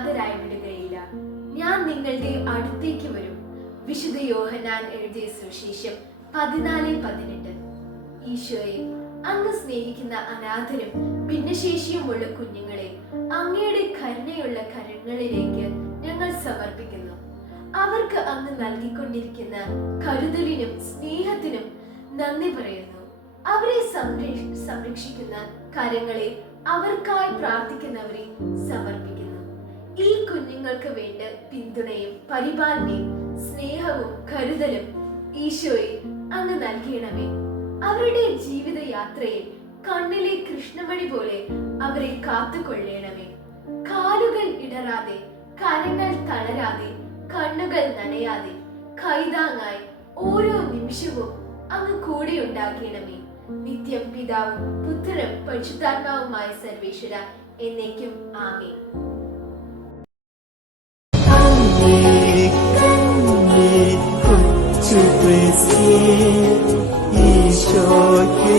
അനാഥരായി വിടുകയില്ല. ഞാൻ നിങ്ങളുടെ അടുത്തേക്ക് വരും. വിശുദ്ധ യോഹന്നാൻ എഴുതിയ സുവിശേഷം 14:18. ഈശോയെ, അങ്ങ് സ്നേഹിക്കുന്ന അനാഥരും ഭിന്നശേഷിയുമുള്ള കുഞ്ഞുങ്ങളെ അങ്ങയുടെ കരുണയുള്ള കരങ്ങളിലേക്ക് ഞങ്ങൾ സമർപ്പിക്കുന്നു. അവർക്ക് അങ്ങ് നൽകിക്കൊണ്ടിരിക്കുന്ന കരുതലിനും സ്നേഹത്തിനും നന്ദി പറയുന്നു. അവരെ സംരക്ഷിക്കുന്ന കരങ്ങളെ അവർക്കായി പ്രാർത്ഥിക്കുന്നവരെ സമർപ്പിക്കുന്നു. ഈ കുഞ്ഞുങ്ങൾക്ക് വേണ്ട പിന്തുണയും പരിപാലനയും സ്നേഹവും കരുതലും ഈശോയെ അങ്ങ് നൽകണമേ. അവരുടെ ജീവിത യാത്രയിൽ കണ്ണിലെ കൃഷ്ണമണി പോലെ അവരെ കാത്തുകൊള്ളണമേ. കാലുകൾ ഇടറാതെ, കരങ്ങൾ തളരാതെ, കണ്ണുകൾ നനയാതെ, കൈതാങ്ങായി ഓരോ നിമിഷവും അങ്ങ് കൂടെ ഉണ്ടാക്കണമേ. നിത്യം പിതാവും പുത്രനും പരിശുദ്ധാത്മാവുമായ സർവേശ്വര എന്നേക്കും ആമേൻ. ഈശോയ്ക്ക്